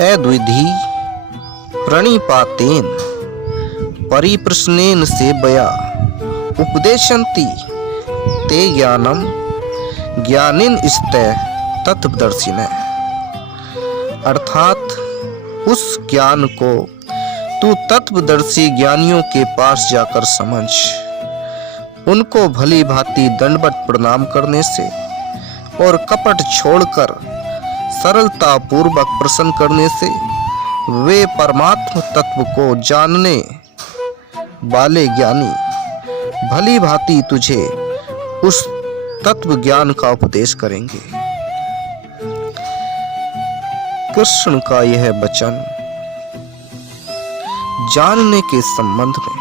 तैद्विधि प्रणिपातेन परिप्रश्नेन सेवया उपदेशन्ति ते ज्ञानम ज्ञानिन इस्तै तत्वदर्शिनः। अर्थात उस ज्ञान को तू तत्वदर्शी ज्ञानियों के पास जाकर समझ। उनको भली भांति दंडवत प्रणाम करने से और कपट छोड़कर सरलता पूर्वक प्रसन्न करने से वे परमात्म तत्व को जानने वाले ज्ञानी भली भांति तुझे उस तत्व ज्ञान का उपदेश करेंगे। कृष्ण का यह वचन जानने के संबंध में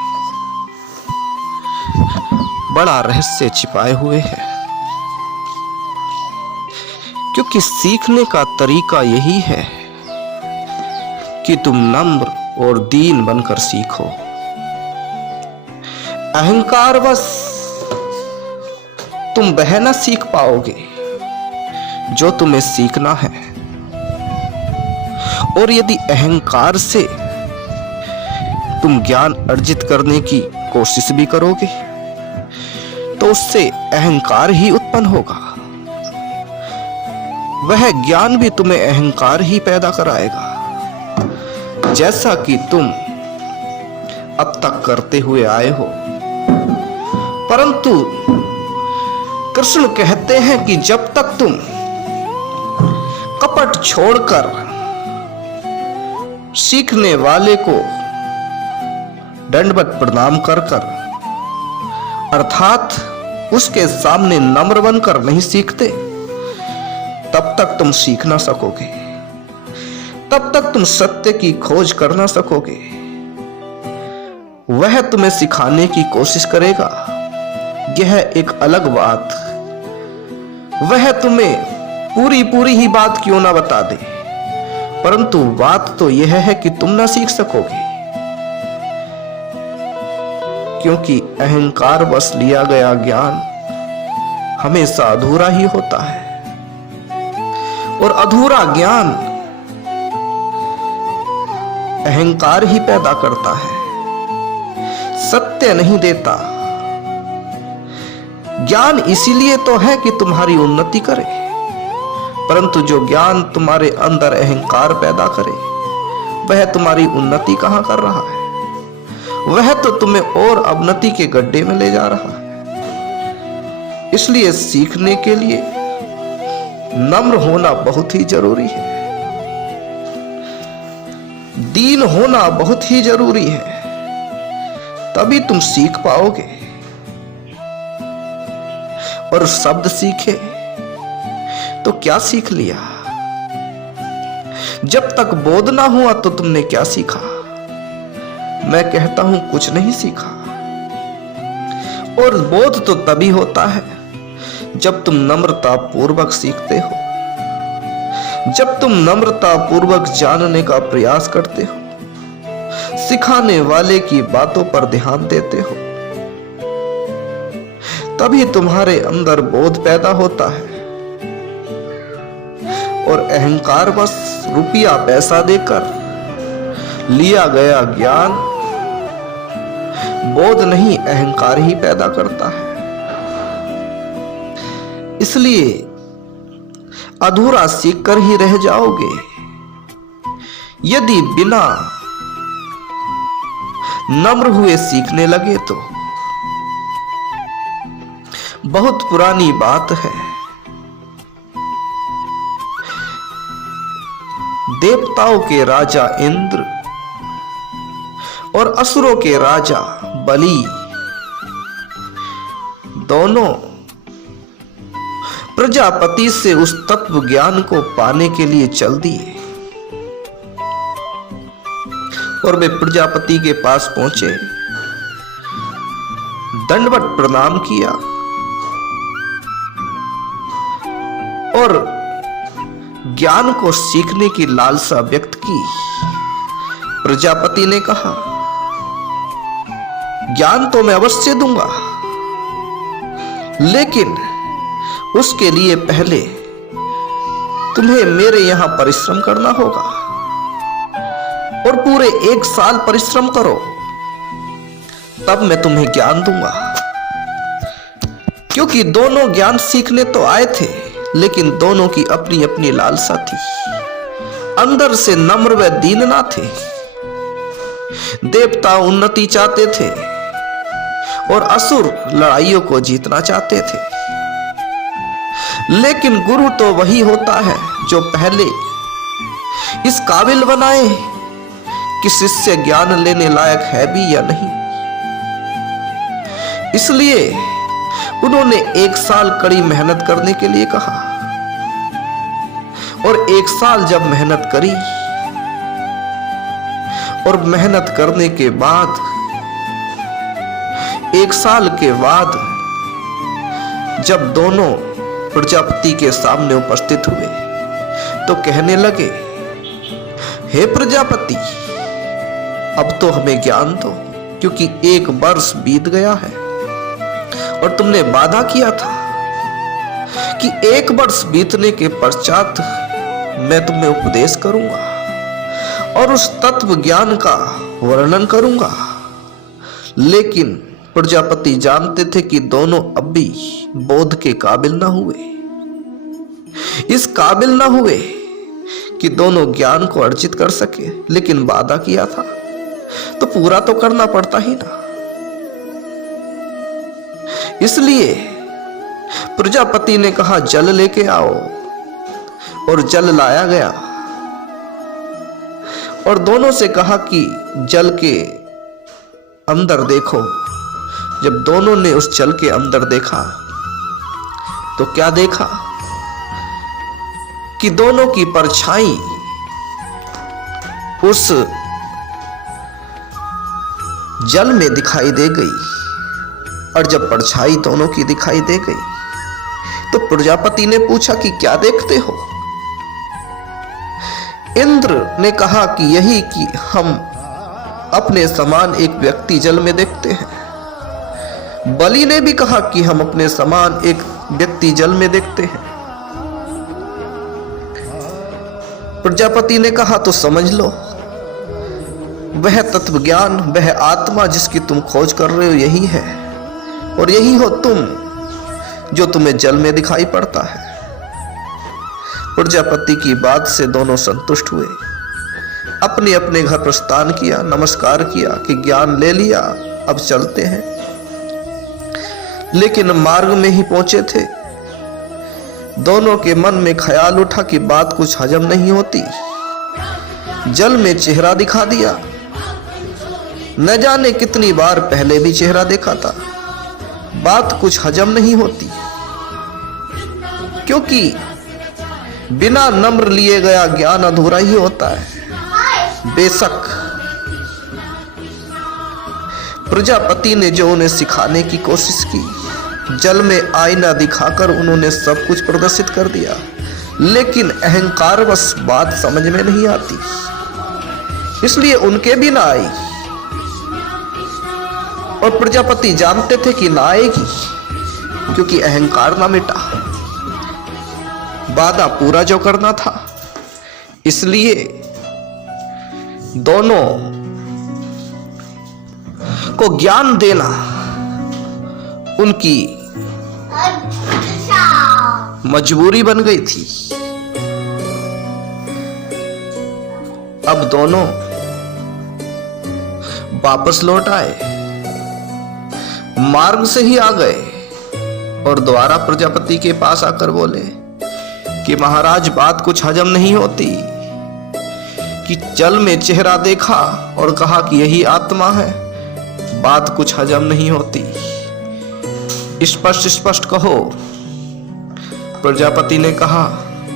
बड़ा रहस्य छिपाए हुए है, क्योंकि सीखने का तरीका यही है कि तुम नम्र और दीन बनकर सीखो। अहंकारवश तुम वह न सीख पाओगे जो तुम्हें सीखना है, और यदि अहंकार से तुम ज्ञान अर्जित करने की कोशिश भी करोगे तो उससे अहंकार ही उत्पन्न होगा। वह ज्ञान भी तुम्हें अहंकार ही पैदा कराएगा, जैसा कि तुम अब तक करते हुए आए हो। परंतु कृष्ण कहते हैं कि जब तक तुम कपट छोड़कर सीखने वाले को दंडवत प्रणाम कर अर्थात उसके सामने नम्र बनकर नहीं सीखते, तब तक तुम सीख ना सकोगे, तब तक तुम सत्य की खोज कर ना सकोगे। वह तुम्हें सिखाने की कोशिश करेगा, यह एक अलग बात। वह तुम्हें पूरी ही बात क्यों ना बता दे, परंतु बात तो यह है कि तुम ना सीख सकोगे, क्योंकि अहंकार बस लिया गया ज्ञान हमेशा अधूरा ही होता है, और अधूरा ज्ञान अहंकार ही पैदा करता है, सत्य नहीं देता। ज्ञान इसीलिए तो है कि तुम्हारी उन्नति करे, परंतु जो ज्ञान तुम्हारे अंदर अहंकार पैदा करे वह तुम्हारी उन्नति कहां कर रहा है, वह तो तुम्हें और अवनति के गड्ढे में ले जा रहा है। इसलिए सीखने के लिए नम्र होना बहुत ही जरूरी है, दीन होना बहुत ही जरूरी है, तभी तुम सीख पाओगे। और शब्द सीखे तो क्या सीख लिया? जब तक बोध ना हुआ तो तुमने क्या सीखा? मैं कहता हूं कुछ नहीं सीखा। और बोध तो तभी होता है जब तुम नम्रता पूर्वक सीखते हो, जब तुम नम्रता पूर्वक जानने का प्रयास करते हो, सिखाने वाले की बातों पर ध्यान देते हो, तभी तुम्हारे अंदर बोध पैदा होता है। और अहंकार बस रुपया पैसा देकर लिया गया ज्ञान बोध नहीं, अहंकार ही पैदा करता है। इसलिए अधूरा सीखकर ही रह जाओगे यदि बिना नम्र हुए सीखने लगे तो। बहुत पुरानी बात है, देवताओं के राजा इंद्र और असुरों के राजा बलि दोनों प्रजापति से उस तत्व ज्ञान को पाने के लिए चल दिए। और वे प्रजापति के पास पहुंचे, दंडवत प्रणाम किया और ज्ञान को सीखने की लालसा व्यक्त की। प्रजापति ने कहा, ज्ञान तो मैं अवश्य दूंगा, लेकिन उसके लिए पहले तुम्हें मेरे यहां परिश्रम करना होगा। और पूरे 1 साल परिश्रम करो, तब मैं तुम्हें ज्ञान दूंगा। क्योंकि दोनों ज्ञान सीखने तो आए थे, लेकिन दोनों की अपनी अपनी लालसा थी। अंदर से नम्र व दीन ना थे। देवता उन्नति चाहते थे और असुर लड़ाइयों को जीतना चाहते थे। लेकिन गुरु तो वही होता है जो पहले इस काबिल बनाए कि शिष्य ज्ञान लेने लायक है भी या नहीं। इसलिए उन्होंने 1 साल कड़ी मेहनत करने के लिए कहा, और 1 साल जब मेहनत करी और मेहनत करने के बाद 1 साल के बाद जब दोनों प्रजापति के सामने उपस्थित हुए तो कहने लगे, हे प्रजापति, अब तो हमें ज्ञान दो, क्योंकि 1 वर्ष बीत गया है और तुमने वादा किया था कि 1 वर्ष बीतने के पश्चात मैं तुम्हें उपदेश करूंगा और उस तत्व ज्ञान का वर्णन करूंगा। लेकिन प्रजापति जानते थे कि दोनों अब भी बोध के काबिल ना हुए, इस काबिल ना हुए कि दोनों ज्ञान को अर्जित कर सके। लेकिन वादा किया था तो पूरा तो करना पड़ता ही ना। इसलिए प्रजापति ने कहा, जल लेके आओ, और जल लाया गया। और दोनों से कहा कि जल के अंदर देखो। जब दोनों ने उस जल के अंदर देखा तो क्या देखा कि दोनों की परछाई उस जल में दिखाई दे गई। और जब परछाई दोनों की दिखाई दे गई तो प्रजापति ने पूछा कि क्या देखते हो। इंद्र ने कहा कि यही कि हम अपने समान एक व्यक्ति जल में देखते हैं। बलि ने भी कहा कि हम अपने समान एक व्यक्ति जल में देखते हैं। प्रजापति ने कहा, तो समझ लो, वह तत्व ज्ञान, वह आत्मा जिसकी तुम खोज कर रहे हो यही है, और यही हो तुम जो तुम्हें जल में दिखाई पड़ता है। प्रजापति की बात से दोनों संतुष्ट हुए, अपने अपने घर प्रस्थान किया, नमस्कार किया कि ज्ञान ले लिया, अब चलते हैं। लेकिन मार्ग में ही पहुंचे थे, दोनों के मन में ख्याल उठा कि बात कुछ हजम नहीं होती। जल में चेहरा दिखा दिया, न जाने कितनी बार पहले भी चेहरा देखा था, बात कुछ हजम नहीं होती। क्योंकि बिना नम्र लिए गया ज्ञान अधूरा ही होता है। बेशक प्रजापति ने जो उन्हें सिखाने की कोशिश की, जल में आईना दिखाकर उन्होंने सब कुछ प्रदर्शित कर दिया, लेकिन अहंकारवश बात समझ में नहीं आती, इसलिए उनके भी ना आई। और प्रजापति जानते थे कि ना आएगी, क्योंकि अहंकार ना मिटा, वादा पूरा जो करना था। इसलिए दोनों को ज्ञान देना उनकी मजबूरी बन गई थी। अब दोनों वापस लौट आए, मार्ग से ही आ गए और दोबारा प्रजापति के पास आकर बोले कि महाराज, बात कुछ हजम नहीं होती कि जल में चेहरा देखा और कहा कि यही आत्मा है, बात कुछ हजम नहीं होती, स्पष्ट स्पष्ट कहो। प्रजापति ने कहा,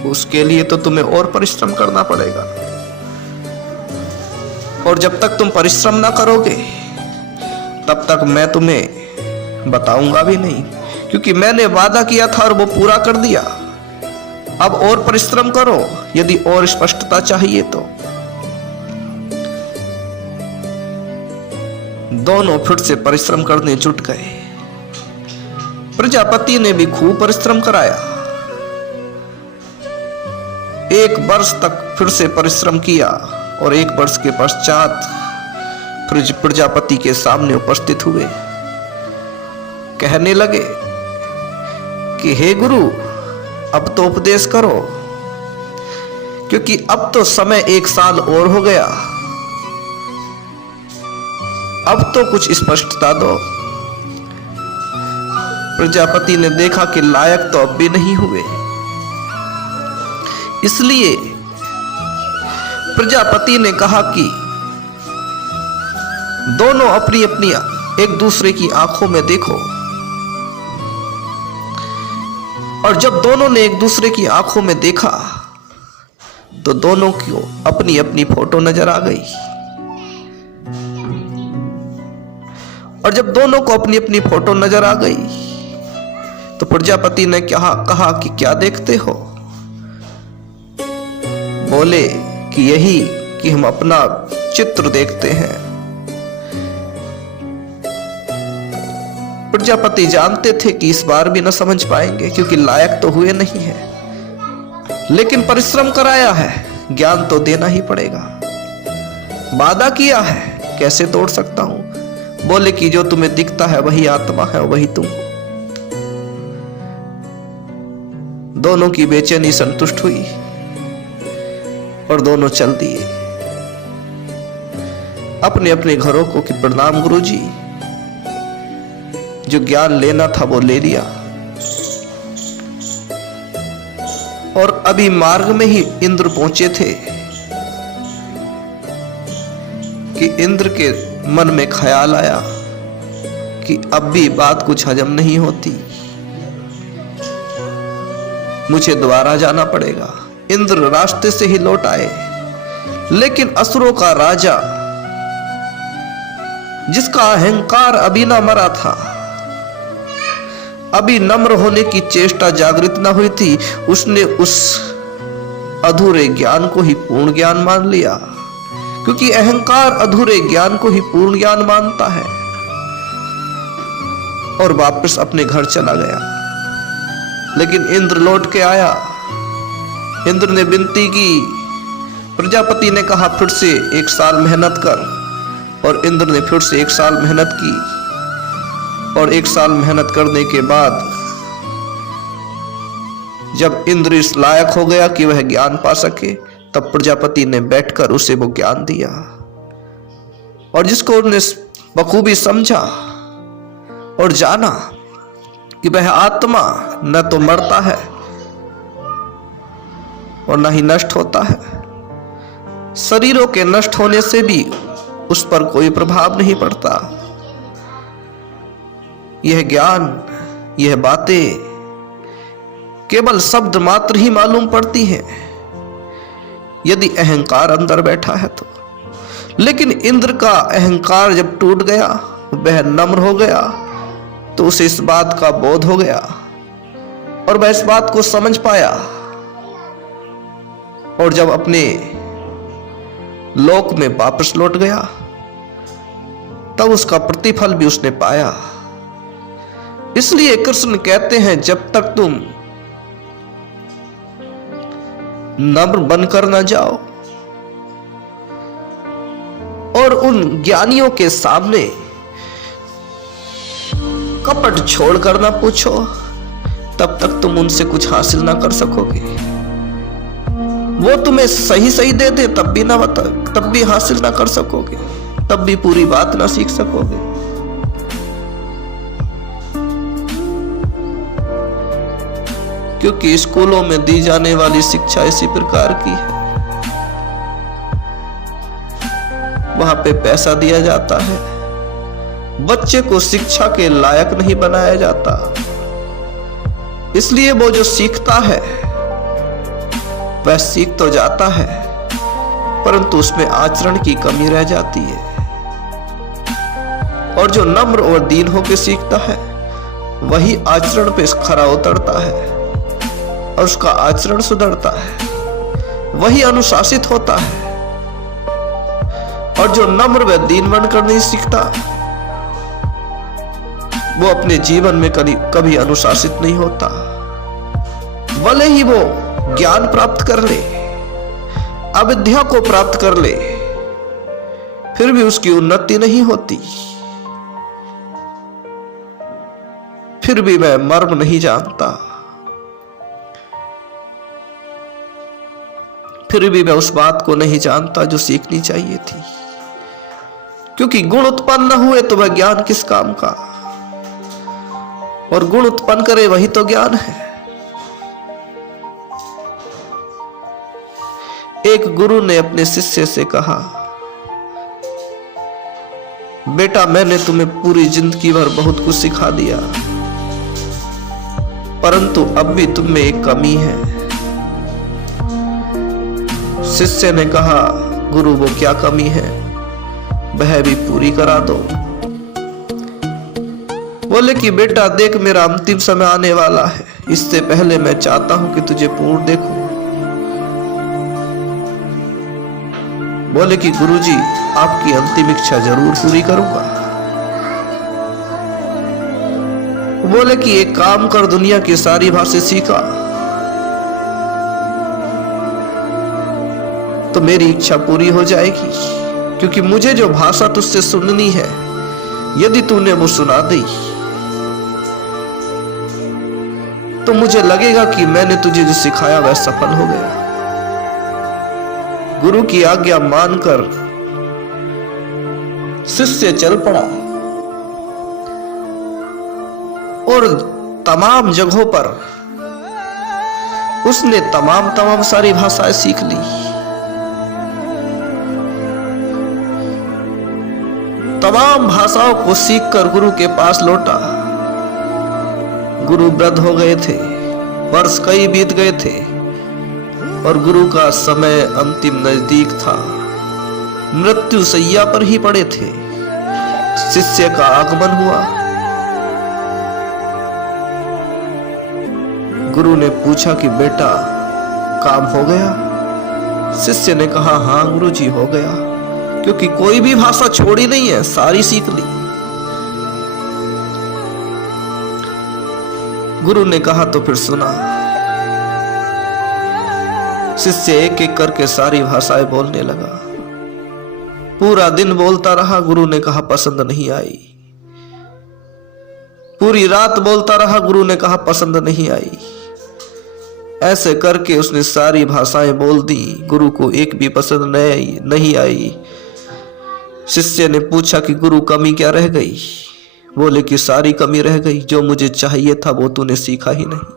उसके लिए तो तुम्हें और परिश्रम करना पड़ेगा, और जब तक तुम परिश्रम ना करोगे तब तक मैं तुम्हें बताऊंगा भी नहीं, क्योंकि मैंने वादा किया था और वो पूरा कर दिया। अब और परिश्रम करो यदि और स्पष्टता चाहिए तो। दोनों फिर से परिश्रम करने जुट गए। प्रजापति ने भी खूब परिश्रम कराया, 1 वर्ष तक फिर से परिश्रम किया और 1 वर्ष के पश्चात प्रजापति के सामने उपस्थित हुए। कहने लगे कि हे गुरु, अब तो उपदेश करो, क्योंकि अब तो समय 1 साल और हो गया, अब तो कुछ स्पष्टता दो। प्रजापति ने देखा कि लायक तो अब भी नहीं हुए, इसलिए प्रजापति ने कहा कि दोनों अपनी अपनी एक दूसरे की आंखों में देखो। और जब दोनों ने एक दूसरे की आंखों में देखा तो दोनों को अपनी अपनी फोटो नजर आ गई। और जब दोनों को अपनी अपनी फोटो नजर आ गई तो प्रजापति ने कहा कि क्या देखते हो? बोले कि यही कि हम अपना चित्र देखते हैं। प्रजापति जानते थे कि इस बार भी न समझ पाएंगे, क्योंकि लायक तो हुए नहीं है, लेकिन परिश्रम कराया है, ज्ञान तो देना ही पड़ेगा। वादा किया है, कैसे तोड़ सकता हूं? बोले कि जो तुम्हें दिखता है वही आत्मा है, वही तुम हो। दोनों की बेचैनी संतुष्ट हुई और दोनों चल दिए अपने अपने घरों को कि प्रणाम गुरुजी, जो ज्ञान लेना था वो ले लिया। और अभी मार्ग में ही इंद्र पहुंचे थे कि इंद्र के मन में ख्याल आया कि अब भी बात कुछ हजम नहीं होती, मुझे दोबारा जाना पड़ेगा। इंद्र रास्ते से ही लौट आए, लेकिन असुरों का राजा, जिसका अहंकार अभी ना मरा था, अभी नम्र होने की चेष्टा जागृत ना हुई थी, उसने उस अधूरे ज्ञान को ही पूर्ण ज्ञान मान लिया, क्योंकि अहंकार अधूरे ज्ञान को ही पूर्ण ज्ञान मानता है। और वापस अपने घर चला गया। लेकिन इंद्र लौट के आया। इंद्र ने विनती की, प्रजापति ने कहा फिर से 1 साल मेहनत कर, और इंद्र ने फिर से 1 साल मेहनत की। और 1 साल मेहनत करने के बाद जब इंद्र इस लायक हो गया कि वह ज्ञान पा सके, तब प्रजापति ने बैठकर उसे वो ज्ञान दिया। और जिसको उसने बखूबी समझा और जाना कि वह आत्मा न तो मरता है और न ही नष्ट होता है, शरीरों के नष्ट होने से भी उस पर कोई प्रभाव नहीं पड़ता। यह ज्ञान, यह बातें केवल शब्द मात्र ही मालूम पड़ती हैं यदि अहंकार अंदर बैठा है तो। लेकिन इंद्र का अहंकार जब टूट गया, वह नम्र हो गया, तो उसे इस बात का बोध हो गया और वह इस बात को समझ पाया। और जब अपने लोक में वापस लौट गया, तब उसका प्रतिफल भी उसने पाया। इसलिए कृष्ण कहते हैं, जब तक तुम नम्र बनकर न जाओ और उन ज्ञानियों के सामने कपट छोड़कर ना पूछो, तब तक तुम उनसे कुछ हासिल ना कर सकोगे। वो तुम्हें सही सही दे दे तब भी ना बता, तब भी हासिल ना कर सकोगे, तब भी पूरी बात ना सीख सकोगे। क्योंकि स्कूलों में दी जाने वाली शिक्षा इसी प्रकार की है। वहां पे पैसा दिया जाता है, बच्चे को शिक्षा के लायक नहीं बनाया जाता। इसलिए वो जो सीखता है वह सीख तो जाता है, परंतु उसमें आचरण की कमी रह जाती है। और जो नम्र और दीन होकर सीखता है वही आचरण पे खरा उतरता है और उसका आचरण सुधरता है, वही अनुशासित होता है। और जो नम्र व दीन बनकर नहीं सीखता, वो अपने जीवन में कभी अनुशासित नहीं होता। भले ही वो ज्ञान प्राप्त कर ले, अविद्या को प्राप्त कर ले, फिर भी उसकी उन्नति नहीं होती। फिर भी मैं मर्म नहीं जानता, फिर भी मैं उस बात को नहीं जानता जो सीखनी चाहिए थी। क्योंकि गुण उत्पन्न न हुए तो वह ज्ञान किस काम का, और गुण उत्पन्न करे वही तो ज्ञान है। एक गुरु ने अपने शिष्य से कहा, बेटा मैंने तुम्हें पूरी जिंदगी भर बहुत कुछ सिखा दिया, परंतु अब भी तुम में एक कमी है। शिष्य ने कहा, गुरु वो क्या कमी है, वह भी पूरी करा दो। बोले कि बेटा देख मेरा अंतिम समय आने वाला है, इससे पहले मैं चाहता हूं कि तुझे पूर्ण देखूं। बोले कि गुरुजी आपकी अंतिम इच्छा जरूर पूरी करूंगा। बोले कि एक काम कर, दुनिया की सारी भाषा सीखा तो मेरी इच्छा पूरी हो जाएगी। क्योंकि मुझे जो भाषा तुझसे सुननी है, यदि तूने वो सुना दी तो मुझे लगेगा कि मैंने तुझे जो सिखाया वह सफल हो गया। गुरु की आज्ञा मानकर शिष्य चल पड़ा और तमाम जगहों पर उसने तमाम सारी भाषाएं सीख ली। तमाम भाषाओं को सीखकर गुरु के पास लौटा। गुरु वृद्ध हो गए थे, वर्ष कई बीत गए थे और गुरु का समय अंतिम नजदीक था। मृत्यु सैया पर ही पड़े थे। शिष्य का आगमन हुआ। गुरु ने पूछा कि बेटा काम हो गया? शिष्य ने कहा, हाँ गुरुजी हो गया, क्योंकि कोई भी भाषा छोड़ी नहीं है, सारी सीख ली। गुरु ने कहा तो फिर सुना। शिष्य एक एक करके सारी भाषाएं बोलने लगा। पूरा दिन बोलता रहा। गुरु ने कहा पसंद नहीं आई। पूरी रात बोलता रहा। गुरु ने कहा पसंद नहीं आई। ऐसे करके उसने सारी भाषाएं बोल दी। गुरु को एक भी पसंद नहीं आई। शिष्य ने पूछा कि गुरु कमी क्या रह गई? बोले कि सारी कमी रह गई, जो मुझे चाहिए था वो तूने सीखा ही नहीं।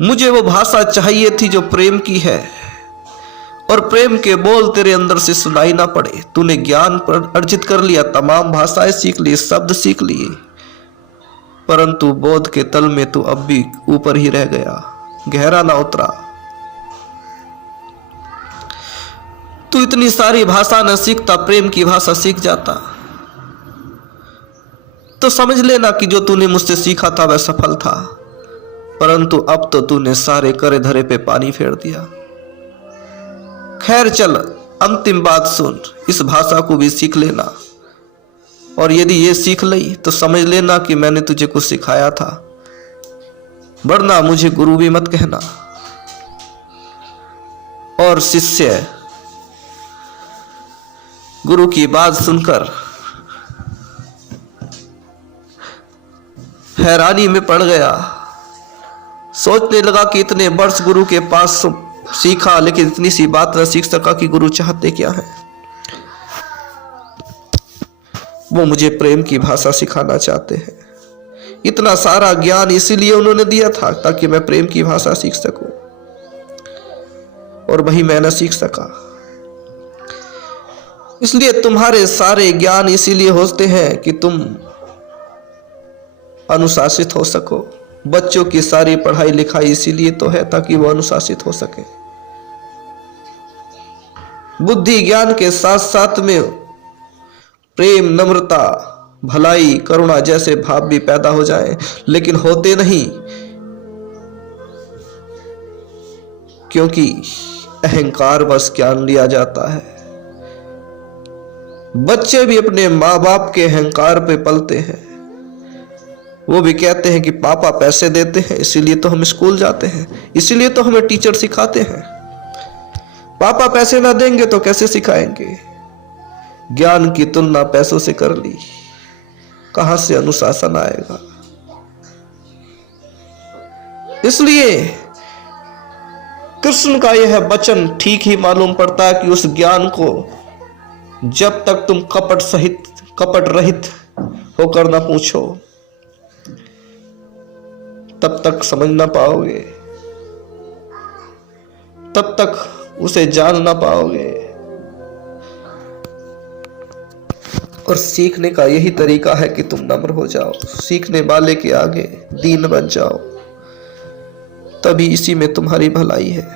मुझे वो भाषा चाहिए थी जो प्रेम की है, और प्रेम के बोल तेरे अंदर से सुनाई ना पड़े। तूने ज्ञान अर्जित कर लिया, तमाम भाषाएं सीख ली, शब्द सीख लिए, परंतु बोध के तल में तू अब भी ऊपर ही रह गया, गहरा ना उतरा। तू इतनी सारी भाषा न सीखता, प्रेम की भाषा सीख जाता तो समझ लेना कि जो तूने मुझसे सीखा था वह सफल था, परंतु अब तो तूने सारे करे धरे पे पानी फेर दिया। खैर चल, अंतिम बात सुन, इस भाषा को भी सीख लेना, और यदि ये सीख ली तो समझ लेना कि मैंने तुझे कुछ सिखाया था, वरना मुझे गुरु भी मत कहना। और शिष्य गुरु की बात सुनकर हैरानी में पड़ गया। सोचने लगा कि इतने वर्ष गुरु के पास सीखा, लेकिन इतनी सी बात न सीख सका कि गुरु चाहते क्या है। वो मुझे प्रेम की भाषा सिखाना चाहते हैं। इतना सारा ज्ञान इसीलिए उन्होंने दिया था ताकि मैं प्रेम की भाषा सीख सकूं, और वही मैं न सीख सका। इसलिए तुम्हारे सारे ज्ञान इसीलिए होते हैं कि तुम अनुशासित हो सको। बच्चों की सारी पढ़ाई लिखाई इसीलिए तो है ताकि वो अनुशासित हो सके। बुद्धि ज्ञान के साथ साथ में प्रेम, नम्रता, भलाई, करुणा जैसे भाव भी पैदा हो जाएं, लेकिन होते नहीं, क्योंकि अहंकार बस ज्ञान लिया जाता है। बच्चे भी अपने माँ बाप के अहंकार पे पलते हैं। वो भी कहते हैं कि पापा पैसे देते हैं, इसीलिए तो हम स्कूल जाते हैं, इसीलिए तो हमें टीचर सिखाते हैं। पापा पैसे ना देंगे तो कैसे सिखाएंगे। ज्ञान की तुलना पैसों से कर ली, कहां से अनुशासन आएगा। इसलिए कृष्ण का यह वचन ठीक ही मालूम पड़ता है कि उस ज्ञान को जब तक तुम कपट रहित होकर ना पूछो, तब तक समझ ना पाओगे, तब तक उसे जान ना पाओगे। और सीखने का यही तरीका है कि तुम नम्र हो जाओ, सीखने वाले के आगे दीन बन जाओ, तभी इसी में तुम्हारी भलाई है।